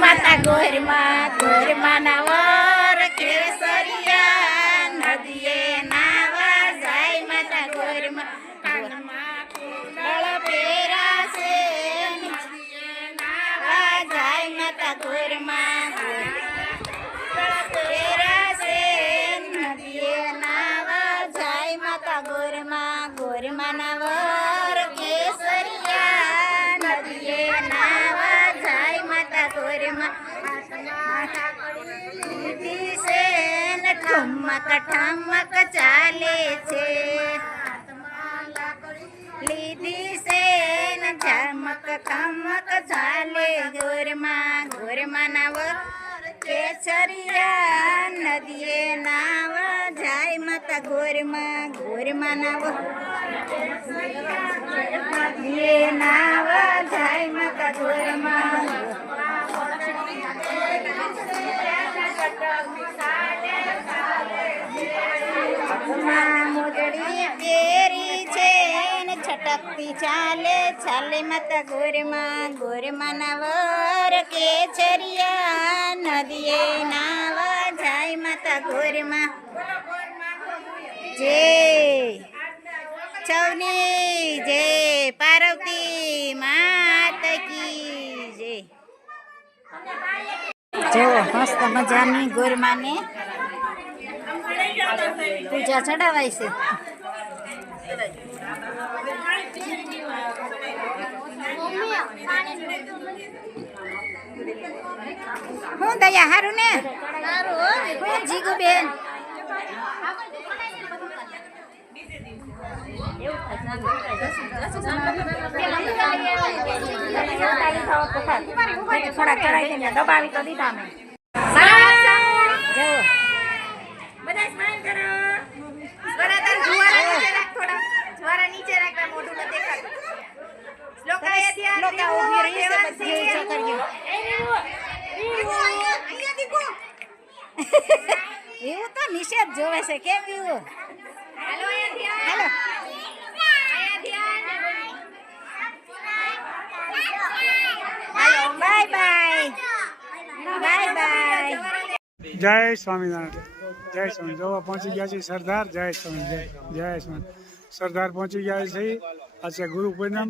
માતા ગોરમાં ગોરમાના વર કેસરિયા નદીએ નાવા જાય માતા ગોરમાં કાનમાં કુંડળ પહેરાશે નદીએ નાવા જાય માતા ગોરમાં પહેરાશે નદીએ નાવા જાય માતા ગોરમાં ગોરમાના વર કેસરિયા નદીએ નાવા જાય માતા ગોરમાં ઠમક ઠમક ચાલે છે લીધી છે ને ઠમક ઠમક ચાલે ગોરમાં ગોરમાના વર કેસરિયા નદીએ નાવા જાય માતા ગોરમાં ગોરમાના વર નદીએ નાવા જાય માતા ગોરમાં મોજડી પહેરી છે ને છટકતી ચાલે ચાલે માતા ગોરમાં ગોરમાના વર કેસરિયા નદીએ નાવા જાય માતા ગોરમાં જય ચૌની જય પાર્વતી માતા કી જય જો મસ્ત મજાની ગોરમાને પૂજા ચડાવાય છે હું દયા હારું ને હું જીગુ બેન થોડા ચડાવી દબાવી તો દીધા મેં બધા સ્માઈલ કરો બરાબર જુવારા નીચે રાખ થોડા જુવારા નીચે રાખ મોઢું ન દેખાતું શ્લોકાએ ધ્યાન શ્લોકા ઊભી રહી છે બધી ઊંચો કર્યો અહીંયા દીકો એવું તો નિષેધ જોવે છે કેમ એવું હેલો અહીંયા ધ્યાન હેલો અહીંયા ધ્યાન hello bye bye bye bye જય સ્વામિનારાયણ જય સ્વામી જોવા પહોંચી ગયા છે સરદાર જય સ્વામી જય સ્વામી સરદાર પહોંચી ગયા છે આ છે ગુરુ પૂનમ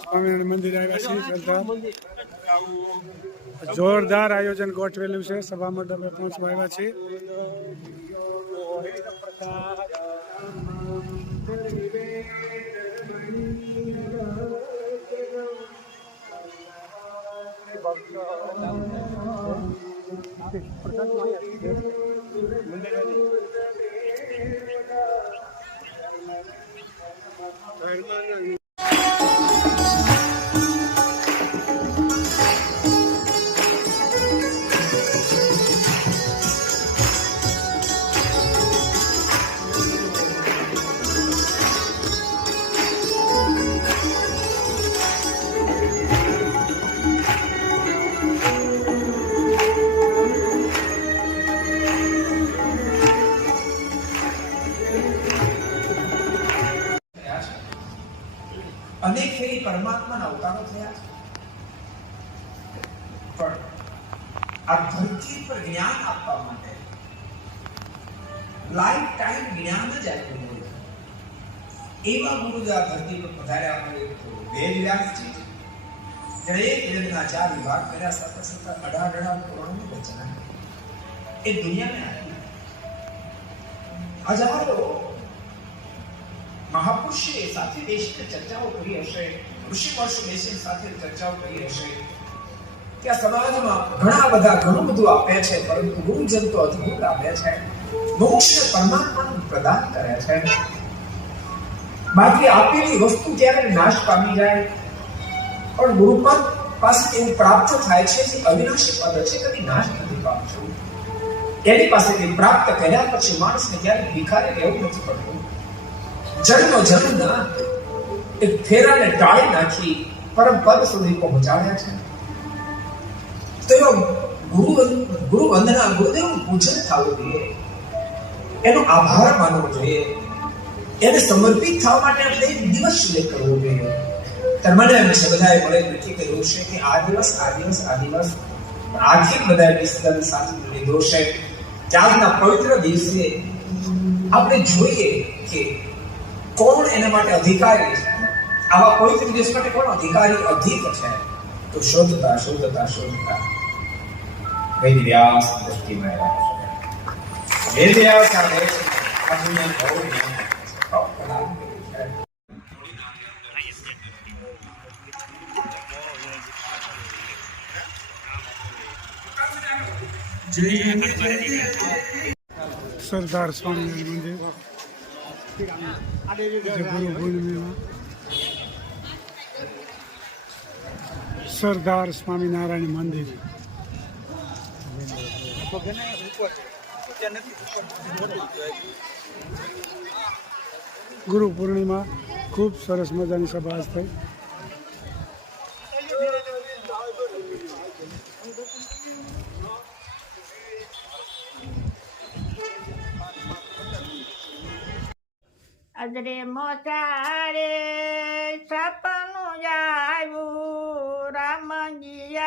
સ્વામિનારાયણ મંદિર આવ્યા છે સરદાર જોરદાર આયોજન ગોઠવેલું છે સભા મંડપે પહોંચવા આવ્યા છે અનેક ફેરી પરમાત્માના અવતારો થયા પણ આ ધરતી પર જ્ઞાન આપવા માટે લાઈફ ટાઈમ જ્ઞાન જ આપ્યું હોય એવા ગુરુજી આ ધરતી પર પધાર્યા હોય તો વેદવ્યાસજી જેણે એક વેદના 4 વિભાગ કર્યા સાથે સાથે 18 પુરાણનું વચન એ દુનિયાને આપ્યું હજારો મહાપુરુષે સાથે બેસીને ચર્ચાઓ કરી હશે ઋષિ મહર્ષિ બેસીને સાથે ચર્ચાઓ કરી હશે કે આ સમાજમાં ઘણું બધું આપ્યા છે પરંતુ ગુરુજન તો અદ્ભુત આપ્યા છે મોક્ષ પરમાત્માનું પ્રદાન કરે છે બાકી આપેલી વસ્તુ જ્યારે નાશ પામી જાય પણ ગુરુપદ પાસે એવું પ્રાપ્ત થાય છે જે અવિનાશી પદ છે કદી નાશ નથી પામતું એની પાસેથી પ્રાપ્ત કર્યા પછી માણસને ક્યારેય ભિખારી રહેવું નથી પડતું જન્મ જન્મના એક ફેરાને ટાળી નાખી પરમ પદ સુધી પહોંચાડ્યા છે તો ગુરુ વંદના ગુરુદેવનું પૂજન થવું જોઈએ એનો આભાર માનવો જોઈએ એને સમર્પિત થવા માટે આપણે એક દિવસ સિલેક્ટ કરવો જોઈએ ત્યારે મને હંમેશા બધાએ મળે નક્કી કર્યું છે કે આ દિવસ આખી બધાએ ડિસ્કશન સાથે લીધો છે કે આજના પવિત્ર દિવસે આપણે જોઈએ કે કોણ એના માટે અધિકારી છે. આવા પવિત્ર દિવસ માટે કોણ અધિકારી અધિક છે? તો શોધતા વેદવ્યાસ દ્રષ્ટિમાં વેદવ્યાસ આવે છે આ દુનિયા બહુ સરદાર સ્વામિનારાયણ મંદિર ગુરુ પૂર્ણિમા સરદાર સ્વામિનારાયણ મંદિર ગુરુ પૂર્ણિમા ખૂબ સરસ મજાની સભા થઈ. અદરે મોસારે સપનું આવ્યું રામજી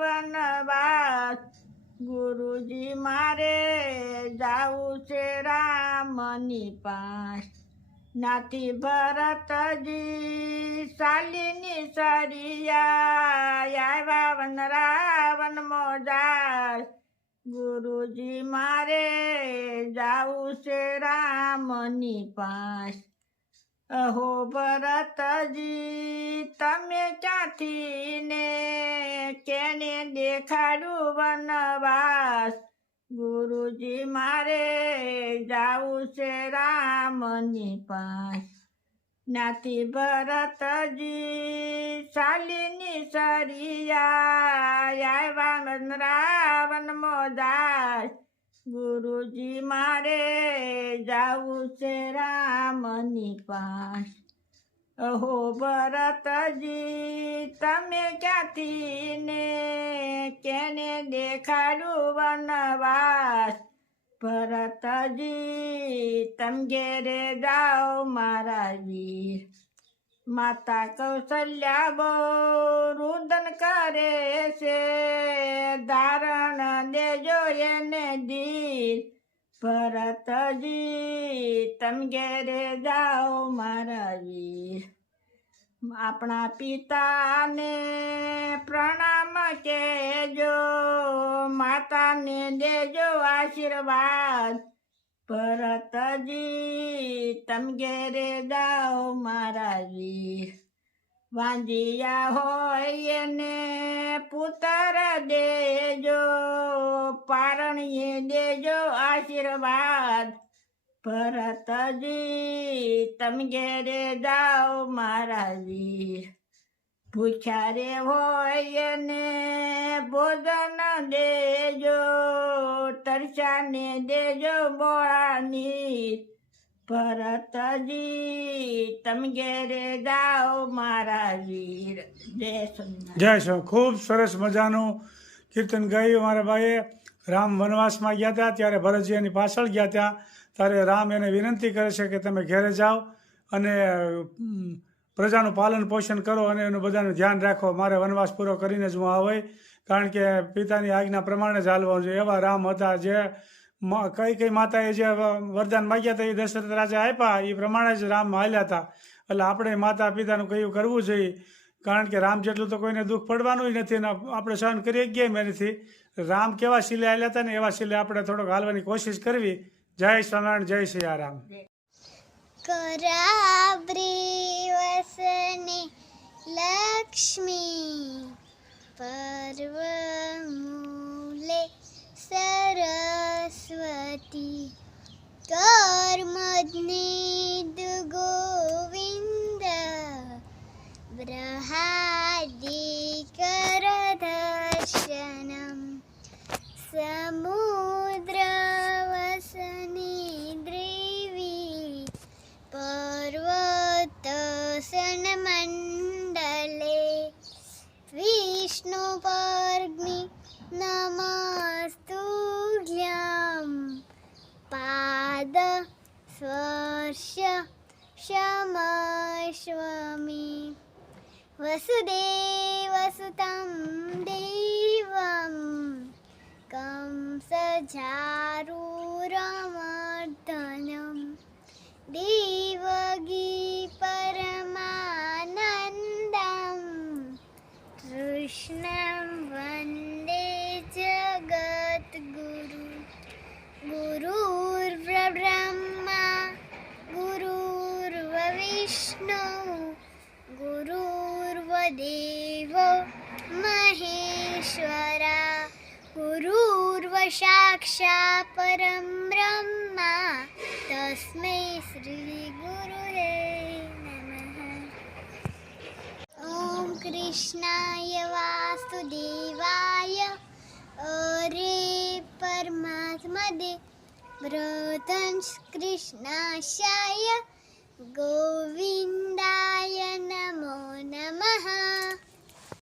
વનવાસ ગુરુજી મારે જાવું છે રામની પાસ નાથી ભરતજી શાલિની સરિયા આવ્યા વન રાવણ મોજાર ગુરુજી મારે જાવું છે રામની પાસ અહો ભરતજી તમે ક્યાંથી ને કેને દેખાડું વનવાસ ગુરુજી મારે જાવું છે રામની પાસ નાથી ભરતજી શાલિની સરિયા આવ્યા રાવણ મોજાર ગુરુજી મારે જાવું છે રામની પાસ અહો ભરતજી તમે ક્યાંથી ને કેને દેખાડું વનવાસ ભરતજી તમ ઘેરે જાઓ મારા વીર માતા કૌશલ્યા બહુ રુદન કરે છે ધારણ દેજો એને ધીર ભરતજી તમ ઘેરે જાઓ મારા વીર આપણા પિતાને પ્રણામ કહેજો માતાને દેજો આશીર્વાદ ભરતજી તમ ઘેરે જાઓ મારા વીર વાંજિયા હોય એને પુત્ર દેજો પારણીએ દેજો આશીર્વાદ ભરતજી તમ ઘેરે જાઓ મારા વીર ભૂખ્યા રે હોય એને ભોજન દેજો તરસાને દેજો બોળાની ભરતજી તમ ઘેરે જાઓ મારા વીર જય સોમનાથ. જય સ્વામી. ખૂબ સરસ મજાનું કીર્તન ગાયું મારા ભાઈએ. રામ વનવાસમાં ગયા હતા ત્યારે ભરતજી એની પાછળ ગયા હતા ત્યારે રામ એને વિનંતી કરે છે કે તમે ઘેરે જાઓ અને પ્રજાનું પાલન પોષણ કરો અને એનું બધાનું ધ્યાન રાખો. મારે વનવાસ પૂરો કરીને જ હું આવે કારણ કે પિતાની આજ્ઞા પ્રમાણે જ હાલવાનું છે. એવા રામ હતા જે કઈ માતાએ જે વરદાન માગ્યા હતા એ દશરથ રાજા આપ્યા એ પ્રમાણે જ રામ હાલ્યા હતા. એટલે આપણે માતા પિતાનું કયું કરવું જોઈએ કારણ કે રામ જેટલું તો કોઈને દુઃખ પડવાનું જ નથી અને આપણે સહન કરી ગયા એનાથી. રામ કેવા શિલે હાલ્યા હતા ને એવા શિલે આપણે થોડોક હાલવાની કોશિશ કરવી. જય સ્વામિનારાયણ. જય સિયારામ. कराब्री वसने लक्ष्मी पर्वमूले सरस्वती कर्मज्ञेद गोविन्द बृहादिकरदर्शनं समुद्रवसने पर्वतसनमण्डले विष्णुपर्ग्नि नमस्तुभ्यं पादस्पर्श क्षमस्वमि वसुदेवसुतं देवं कंसचारूरमर्दनं देवगी परमानन्दं कृष्णं वन्दे जगद्गुरु गुरुर्ब्रह्मा गुरुर्विष्णु गुरुर्वदेवो महेश्वरा गुरुर्वसाक्षात् परं ब्रह्मा तस्मै श्रीगुरुवे नमः। ॐ कृष्णाय वासुदेवाय अरे परमात्मने व्रतंस कृष्णाशाय गोविन्दाय नमो नमः।